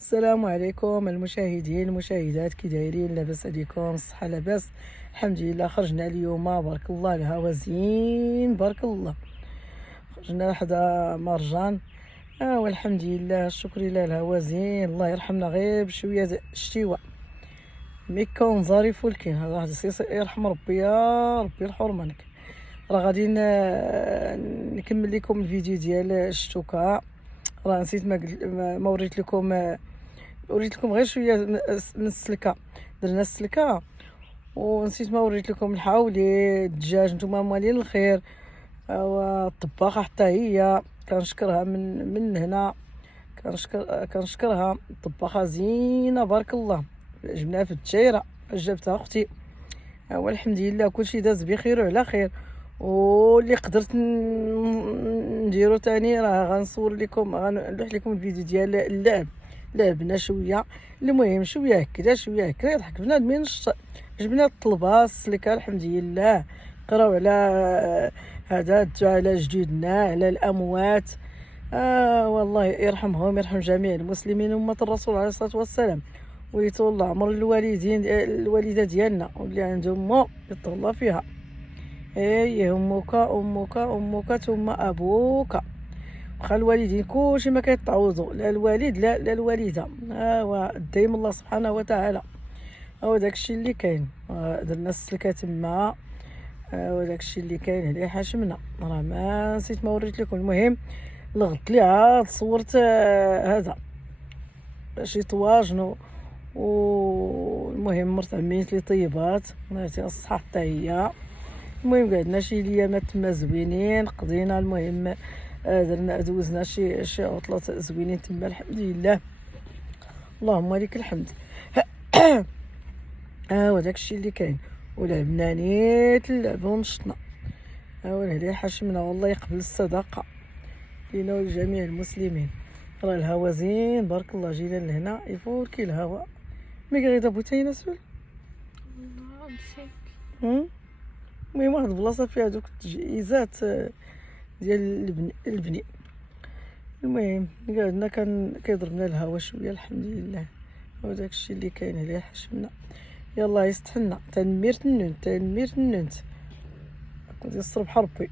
السلام عليكم المشاهدين المشاهدات، كي دايرين؟ لاباس عليكم؟ الصحة لاباس؟ الحمد لله. خرجنا اليوم بارك الله، الهوا زين بارك الله. خرجنا حدا مرجان، والحمد لله الشكر لله. الهوا زين، الله يرحمنا غير بشويه الشتيوه مي كون ظريف ولكن هذا واحد يرحم ربي، يا ربي الحرمانك. راه غادي نكمل لكم الفيديو ديال الشتوكه. راه نسيت ما وريت لكم، وريت لكم غير شويه من السلكه. درنا السلكه ونسيت ما وريت لكم الحاولي الدجاج، نتوما موالين الخير. والطباخه حتى هي كنشكرها من هنا، كنشكرها. الطباخه زينه بارك الله، جبناها في الدشيره جابتها اختي. والحمد لله كلشي داز بخير وعلى خير. واللي قدرت نديرو تاني راه غنصور لكم، غنلوح لكم الفيديو ديال اللعب. لعبنا شويه، المهم شويه هكذا شويه هكذا يضحك بنادمين. جبنا الطلبه السلكه الحمد لله. قراو على هذا، الدعاء على جدودنا، على الاموات. والله يرحمهم، يرحم جميع المسلمين أمة الرسول عليه الصلاة والسلام، ويطول الله عمر الوالدين الوالدة ديالنا واللي عندهم مو يطول الله فيها. ايه، امك امك امك ثم ابوك. واخا الوالدين كلشي ما كيتعوضوا، لا الوالد لا الوالده. دايم الله سبحانه وتعالى. هو داكشي اللي كاين. درنا السلكه تما، وداكشي اللي كاين عليه حاشمنا. راه ما نسيت ما وريت لكم. المهم لغت لي عاد صورت هذا شي طواجن. والمهم مرت عميت لي طيبات، الله يعطيها الصحه حتى هي. المهم قعدنا شي ايامات تما زوينين قضينا. المهم درنا دوزنا شي عطلات زوينين تما الحمد لله، اللهم لك الحمد. وداك الشيء اللي كاين. ولعبنا نيت اللعب ونشطنا. والهدي حشمنا، والله يقبل الصدقه لينا ولجميع المسلمين. راه الهوا زين بارك الله. جينا لهنا يفور كي الهوا. مي غير بوتينا سول. المهم واحد البلاصه فيها دوك التجهيزات ديال البني. المهم قعدنا كيضربنا الهوا شويه الحمد لله. وداك الشيء اللي كاين عليه حشمنا. يلا يستحنا تنمير تنونت كنت الصبح ربي.